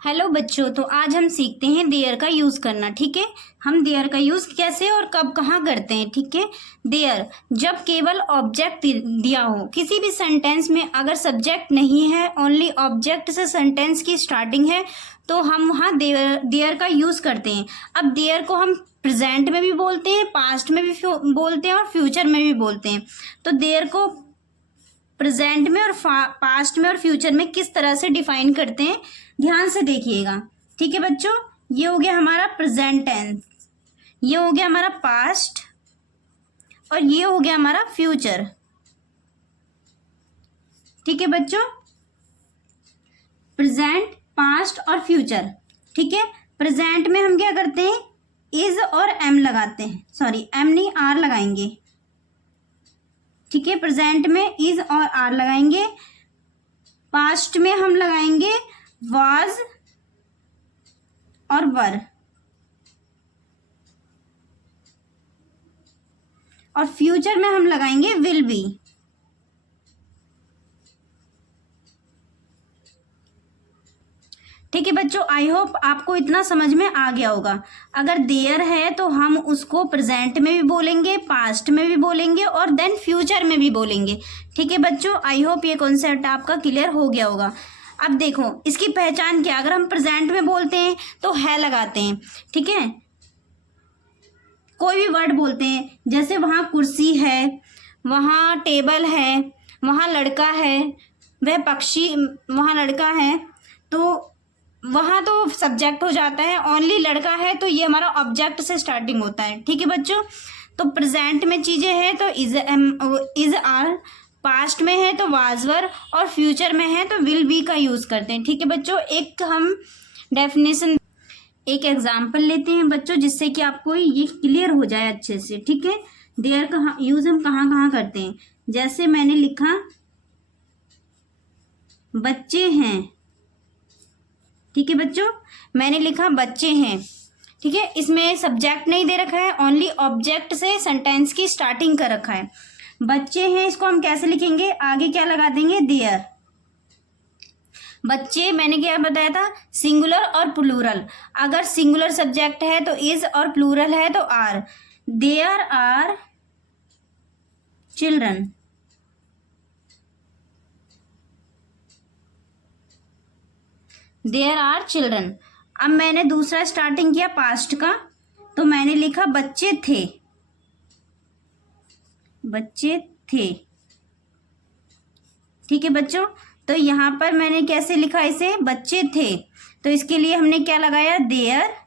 Hello बच्चों, तो आज हम सीखते हैं देयर का यूज करना। ठीक है, हम देयर का यूज कैसे और कब कहाँ करते हैं। ठीक है, देयर जब केवल ऑब्जेक्ट दिया हो, किसी भी सेंटेंस में अगर सब्जेक्ट नहीं है, ओनली ऑब्जेक्ट से सेंटेंस की स्टार्टिंग है, तो हम वहाँ देयर का यूज करते हैं। अब देयर को हम प्रेजेंट में भी बोलते हैं, पास्ट में भी बोलते हैं और फ्यूचर में भी बोलते हैं। तो देयर को प्रेजेंट में और पास्ट में और फ्यूचर में किस तरह से डिफाइन करते हैं, ध्यान से देखिएगा। ठीक है बच्चों, ये हो गया हमारा प्रेजेंट टेंस, ये हो गया हमारा पास्ट और ये हो गया हमारा फ्यूचर। ठीक है बच्चों, प्रेजेंट, पास्ट और फ्यूचर। ठीक है, प्रेजेंट में हम क्या करते हैं, इज और एम लगाते हैं, सॉरी एम नहीं आर लगाएंगे। ठीक है, प्रेजेंट में इज और आर लगाएंगे। पास्ट में हम लगाएंगे वाज और वर, और फ्यूचर में हम लगाएंगे विल बी। ठीक है बच्चों, आई होप आपको इतना समझ में आ गया होगा। अगर देयर है तो हम उसको प्रेजेंट में भी बोलेंगे, पास्ट में भी बोलेंगे और देन फ्यूचर में भी बोलेंगे। ठीक है बच्चों, आई होप ये कॉन्सेप्ट आपका क्लियर हो गया होगा। अब देखो इसकी पहचान क्या, अगर हम प्रेजेंट में बोलते हैं तो है लगाते हैं। ठीक है, कोई भी वर्ड बोलते हैं, जैसे वहाँ कुर्सी है, वहाँ टेबल है, वहाँ लड़का है, वह पक्षी, वहाँ लड़का है, तो वहाँ तो सब्जेक्ट हो जाता है। ओनली लड़का है तो ये हमारा ऑब्जेक्ट से स्टार्टिंग होता है। ठीक है बच्चों, तो प्रेजेंट में चीजें हैं तो इज आर, पास्ट में है तो वाज वर और फ्यूचर में है तो विल बी का यूज करते हैं। ठीक है बच्चों, एक हम डेफिनेशन, एक एग्जाम्पल लेते हैं बच्चों, जिससे कि आपको ये क्लियर हो जाए अच्छे से। ठीक है, देयर का यूज हम कहाँ कहाँ करते हैं। जैसे मैंने लिखा बच्चे हैं। ठीक है बच्चों, मैंने लिखा बच्चे हैं। ठीक है, इसमें सब्जेक्ट नहीं दे रखा है, ओनली ऑब्जेक्ट से सेंटेंस की स्टार्टिंग कर रखा है। बच्चे हैं, इसको हम कैसे लिखेंगे, आगे क्या लगा देंगे, देयर। बच्चे मैंने क्या बताया था, सिंगुलर और प्लूरल। अगर सिंगुलर सब्जेक्ट है तो इज और प्लूरल है तो are. There are children. There are children. अब मैंने दूसरा स्टार्टिंग किया पास्ट का, तो मैंने लिखा बच्चे थे, बच्चे थे। ठीक है बच्चों, तो यहां पर मैंने कैसे लिखा इसे, बच्चे थे, तो इसके लिए हमने क्या लगाया, देयर,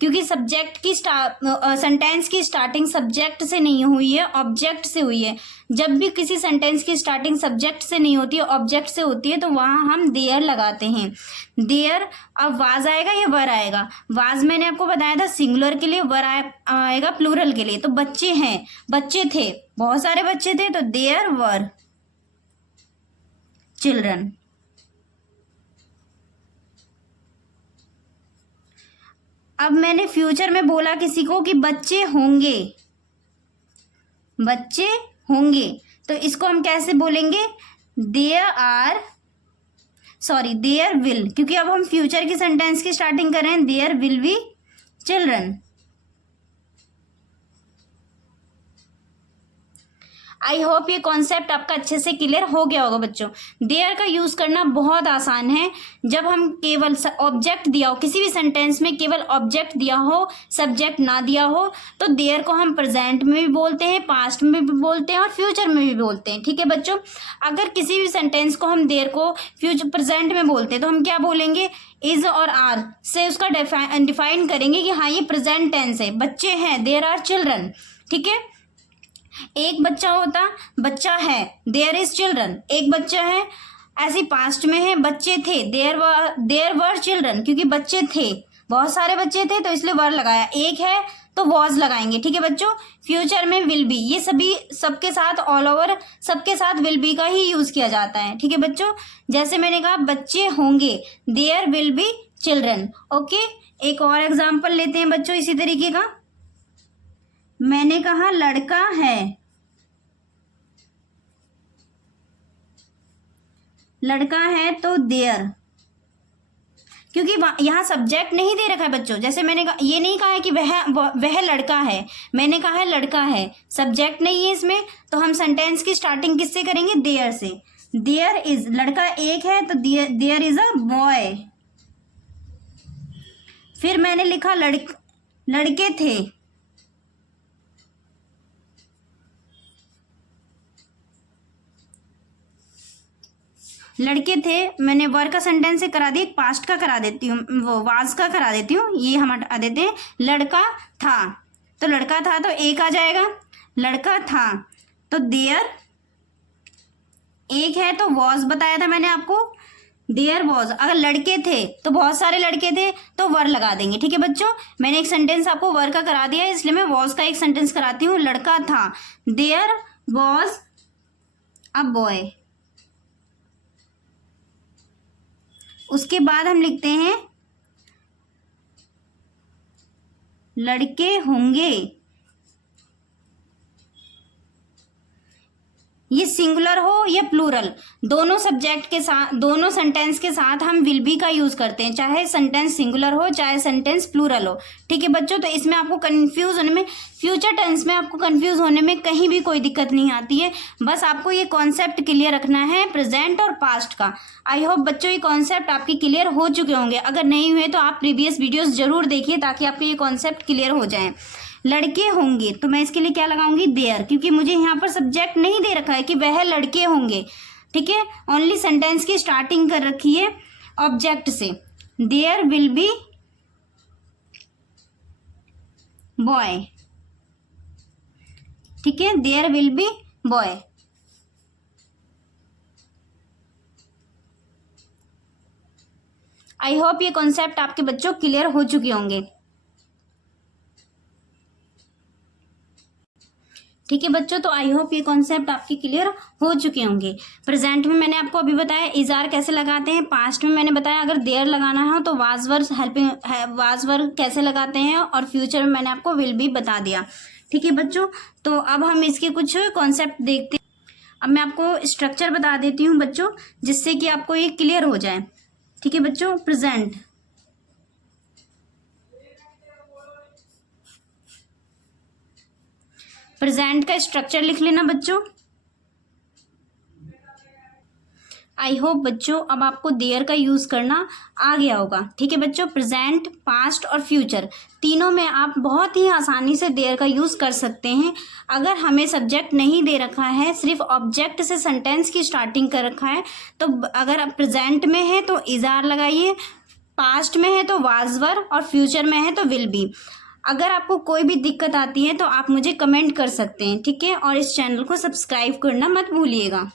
क्योंकि सब्जेक्ट की सेंटेंस की स्टार्टिंग सब्जेक्ट से नहीं हुई है, ऑब्जेक्ट से हुई है। जब भी किसी सेंटेंस की स्टार्टिंग सब्जेक्ट से नहीं होती है, ऑब्जेक्ट से होती है, तो वहां हम देयर लगाते हैं, देयर। अब वाज आएगा या वर आएगा, वाज मैंने आपको बताया था सिंगुलर के लिए, वर आएगा प्लूरल के लिए। तो बच्चे हैं, बच्चे थे, बहुत सारे बच्चे थे, तो देयर वर चिल्ड्रन। अब मैंने फ्यूचर में बोला किसी को कि बच्चे होंगे, बच्चे होंगे, तो इसको हम कैसे बोलेंगे, there are, sorry there will, क्योंकि अब हम फ्यूचर की सेंटेंस की स्टार्टिंग कर रहे हैं, there will be children. I hope ये कॉन्सेप्ट आपका अच्छे से क्लियर हो गया होगा बच्चों। देयर का यूज करना बहुत आसान है। जब हम केवल ऑब्जेक्ट दिया हो, किसी भी सेंटेंस में केवल ऑब्जेक्ट दिया हो, सब्जेक्ट ना दिया हो, तो देयर को हम प्रेजेंट में भी बोलते हैं, पास्ट में भी बोलते हैं और फ्यूचर में भी बोलते हैं। ठीक है बच्चों, अगर किसी भी सेंटेंस को हम देयर को फ्यूचर प्रेजेंट में बोलते हैं तो हम क्या बोलेंगे, इज और आर से उसका डिफाइन करेंगे कि हाँ ये प्रेजेंट टेंस है, बच्चे हैं, देयर आर चिल्ड्रन। ठीक है, एक बच्चा होता, बच्चा है, देयर इज चिल्ड्रन, एक बच्चा है। ऐसे पास्ट में है, बच्चे थे, देयर वर चिल्ड्रन, क्योंकि बच्चे थे, बहुत सारे बच्चे थे तो इसलिए वर लगाया। एक है तो वॉज लगाएंगे। ठीक है बच्चों, फ्यूचर में विल बी, ये सभी सबके साथ ऑल ओवर सबके साथ विल बी का ही यूज किया जाता है। ठीक है बच्चों, जैसे मैंने कहा बच्चे होंगे, there will be children. Okay, एक और एग्जाम्पल लेते हैं बच्चों इसी तरीके का। मैंने कहा लड़का है, लड़का है तो देयर, क्योंकि यहाँ सब्जेक्ट नहीं दे रखा है बच्चों। जैसे मैंने कहा, ये नहीं कहा है कि वह लड़का है, मैंने कहा है लड़का है, सब्जेक्ट नहीं है इसमें। तो हम सेंटेंस की स्टार्टिंग किससे करेंगे? देयर से। देयर इज, लड़का एक है तो देयर इज अ बॉय। फिर मैंने लिखा लड़के थे, लड़के थे। मैंने वर का सेंटेंस से करा दिया, पास्ट का करा देती हूँ, वो वाज का करा देती हूँ, ये हम हटा देते हैं। लड़का था, तो लड़का था तो एक आ जाएगा। लड़का था तो देयर, एक है तो वॉज बताया था मैंने आपको, देयर वॉज। अगर लड़के थे तो बहुत सारे लड़के थे तो वर लगा देंगे। ठीक है बच्चों, मैंने एक सेंटेंस आपको वर का करा दिया है, इसलिए मैं वॉज का एक सेंटेंस कराती हूँ। लड़का था, देयर वॉज अ बॉय। उसके बाद हम लिखते हैं लड़के होंगे। ये सिंगुलर हो या प्लूरल, दोनों सब्जेक्ट के साथ, दोनों सेंटेंस के साथ हम विल बी का यूज करते हैं, चाहे सेंटेंस सिंगुलर हो चाहे सेंटेंस प्लूरल हो। ठीक है बच्चों, तो इसमें आपको कंफ्यूज होने में, फ्यूचर टेंस में आपको कंफ्यूज होने में कहीं भी कोई दिक्कत नहीं आती है। बस आपको ये कॉन्सेप्ट क्लियर रखना है प्रेजेंट और पास्ट का। आई होप बच्चों ये कॉन्सेप्ट आपके क्लियर हो चुके होंगे। अगर नहीं हुए तो आप प्रीवियस वीडियोज जरूर देखिए ताकि आपके ये कॉन्सेप्ट क्लियर हो जाए। लड़के होंगे तो मैं इसके लिए क्या लगाऊंगी? देयर, क्योंकि मुझे यहाँ पर सब्जेक्ट नहीं दे रखा है कि वह लड़के होंगे। ठीक है, ओनली सेंटेंस की स्टार्टिंग कर रखी है ऑब्जेक्ट से। There will be boy. ठीक है, there will be boy. I hope ये कॉन्सेप्ट आपके बच्चों क्लियर हो चुके होंगे। ठीक है बच्चों, तो आई होप ये कॉन्सेप्ट आपके क्लियर हो चुके होंगे। प्रेजेंट में मैंने आपको अभी बताया इज आर कैसे लगाते हैं, पास्ट में मैंने बताया अगर देयर लगाना हो तो वाज वर हेल्पिंग वाज वर कैसे लगाते हैं, और फ्यूचर में मैंने आपको विल बी बता दिया। ठीक है बच्चों, तो अब हम इसके कुछ कॉन्सेप्ट देखते हैं। अब मैं आपको स्ट्रक्चर बता देती हूँ बच्चों, जिससे कि आपको ये क्लियर हो जाए। ठीक है बच्चों, प्रेजेंट, प्रेजेंट का स्ट्रक्चर लिख लेना बच्चों। आई होप बच्चों अब आपको देयर का यूज करना आ गया होगा। ठीक है बच्चों, प्रेजेंट, पास्ट और फ्यूचर तीनों में आप बहुत ही आसानी से देयर का यूज कर सकते हैं। अगर हमें सब्जेक्ट नहीं दे रखा है, सिर्फ ऑब्जेक्ट से सेंटेंस की स्टार्टिंग कर रखा है, तो अगर आप प्रेजेंट में है तो इज आर लगाइए, पास्ट में है तो वाज वर, और फ्यूचर में है तो विल बी। अगर आपको कोई भी दिक्कत आती है तो आप मुझे कमेंट कर सकते हैं। ठीक है, और इस चैनल को सब्सक्राइब करना मत भूलिएगा।